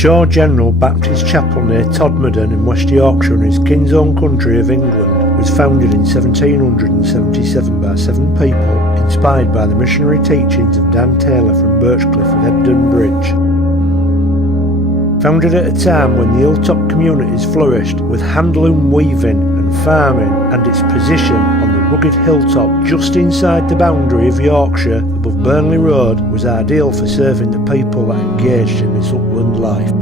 Shaw General Baptist Chapel near Todmorden in West Yorkshire in his King's Own Country of England was founded in 1777 by 7 people, inspired by the missionary teachings of Dan Taylor from Birchcliffe and Hebden Bridge. Founded at a time when the hilltop communities flourished with handloom weaving and farming, and its position on the rugged hilltop just inside the boundary of Yorkshire above Burnley Road was ideal for serving the people that engaged in this upland life.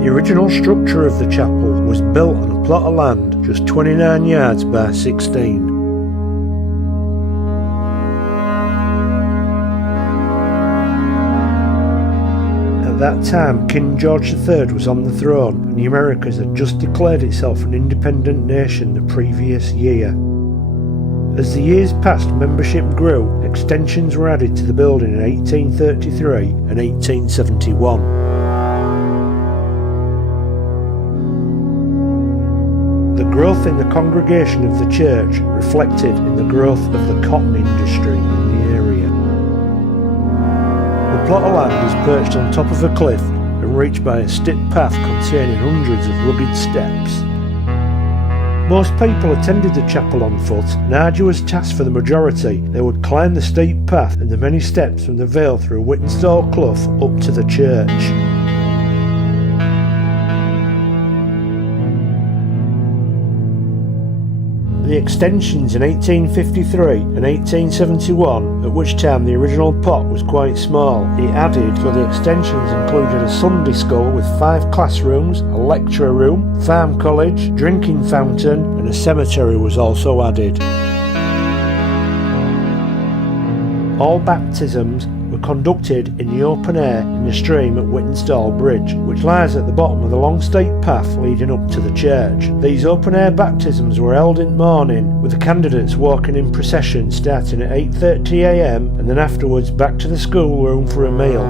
The original structure of the chapel was built on a plot of land just 29 yards by 16. At that time, King George III was on the throne and the Americas had just declared itself an independent nation the previous year. As the years passed, membership grew, extensions were added to the building in 1833 and 1871. The growth in the congregation of the church reflected in the growth of the cotton industry in the area. The plot of land is perched on top of a cliff and reached by a steep path containing hundreds of rugged steps. Most people attended the chapel on foot, an arduous task for the majority. They would climb the steep path and the many steps from the vale through Whittenstall Clough up to the church. The extensions in 1853 and 1871, at which time the original pot was quite small, it added, so the extensions included a Sunday school with 5 classrooms, a lecture room, farm college, drinking fountain, and a cemetery was also added. All baptisms were conducted in the open air in the stream at Whittenstall Bridge, which lies at the bottom of the long steep path leading up to the church. These open air baptisms were held in the morning, with the candidates walking in procession starting at 8:30 a.m. and then afterwards back to the schoolroom for a meal.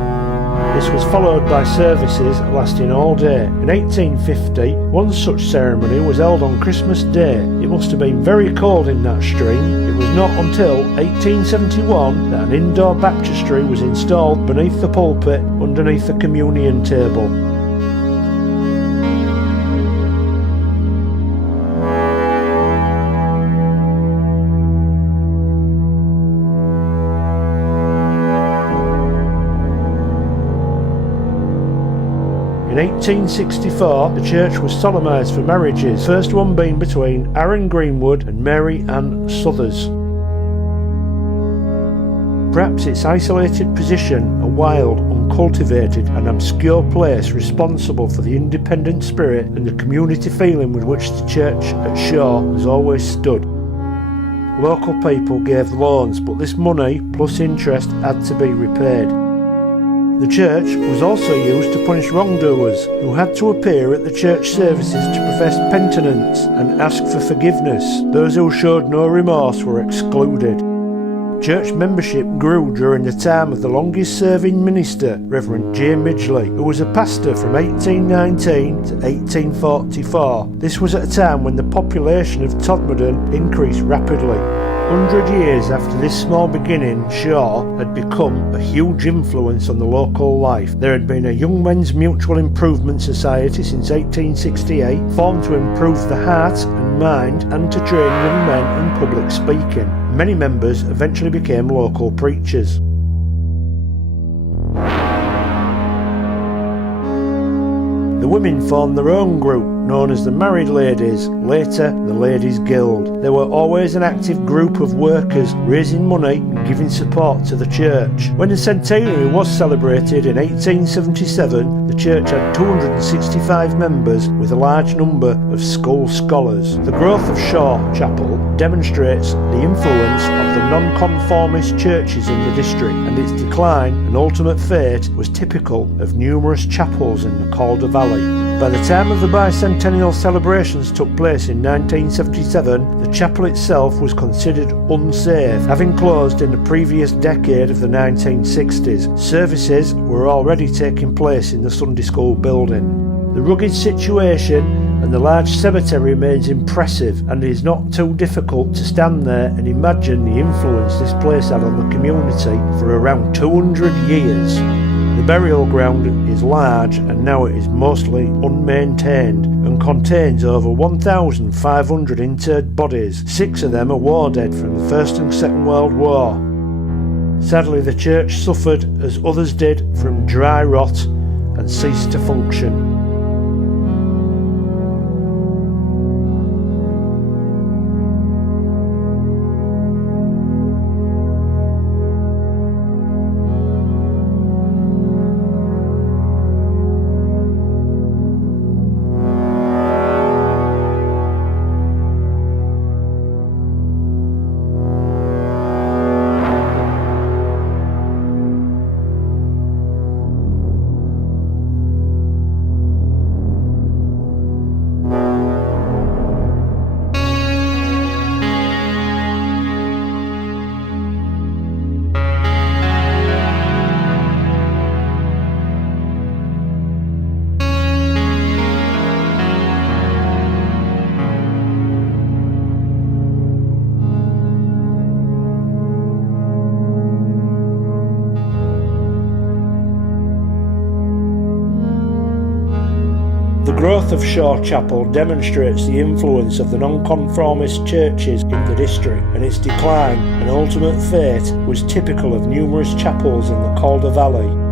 This was followed by services lasting all day. In 1850, one such ceremony was held on Christmas Day. It must have been very cold in that stream. It was not until 1871 that an indoor baptistry was installed beneath the pulpit underneath the communion table. In 1864, the church was solemnised for marriages, first one being between Aaron Greenwood and Mary Ann Southers. Perhaps its isolated position, a wild, uncultivated and obscure place responsible for the independent spirit and the community feeling with which the church at Shaw has always stood. Local people gave loans, but this money, plus interest, had to be repaid. The church was also used to punish wrongdoers who had to appear at the church services to profess penitence and ask for forgiveness. Those who showed no remorse were excluded. Church membership grew during the time of the longest serving minister, Reverend J. Midgley, who was a pastor from 1819 to 1844. This was at a time when the population of Todmorden increased rapidly. 100 years after this small beginning, Shaw had become a huge influence on the local life. There had been a Young Men's Mutual Improvement Society since 1868, formed to improve the heart and mind and to train young men in public speaking. Many members eventually became local preachers. The women formed their own group, known as the Married Ladies, later the Ladies' Guild. They were always an active group of workers, raising money and giving support to the church. When the centenary was celebrated in 1877, the church had 265 members with a large number of school scholars. The growth of Shaw Chapel demonstrates the influence of the non-conformist churches in the district, and its decline and ultimate fate was typical of numerous chapels in the Calder Valley. By the time of the bicentennial celebrations took place in 1977, the chapel itself was considered unsafe, having closed in the previous decade of the 1960s. Services were already taking place in the Sunday school building. The rugged situation and the large cemetery remains impressive, and it is not too difficult to stand there and imagine the influence this place had on the community for around 200 years. The burial ground is large and now it is mostly unmaintained and contains over 1,500 interred bodies. 6 of them are war dead from the First and Second World War. Sadly, the church suffered, as others did, from dry rot and ceased to function. The growth of Shaw Chapel demonstrates the influence of the nonconformist churches in the district, and its decline and ultimate fate was typical of numerous chapels in the Calder Valley.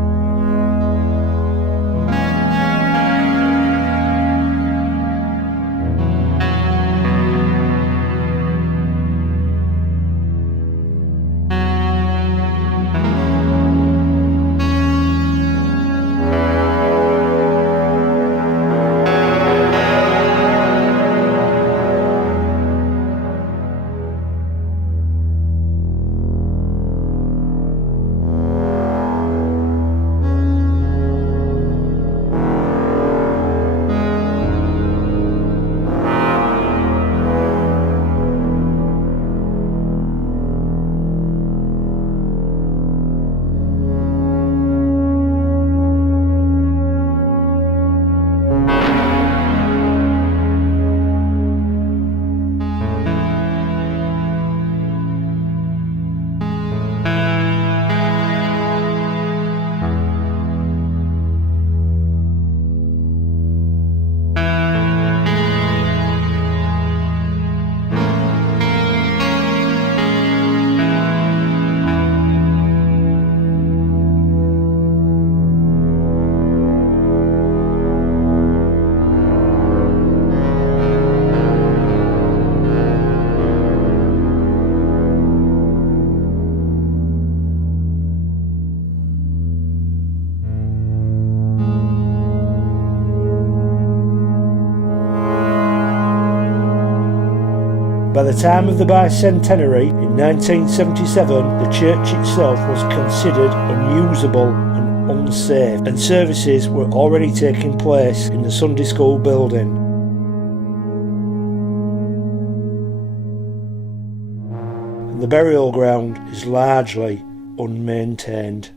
By the time of the bicentenary in 1977, the church itself was considered unusable and unsafe, and services were already taking place in the Sunday school building. And the burial ground is largely unmaintained.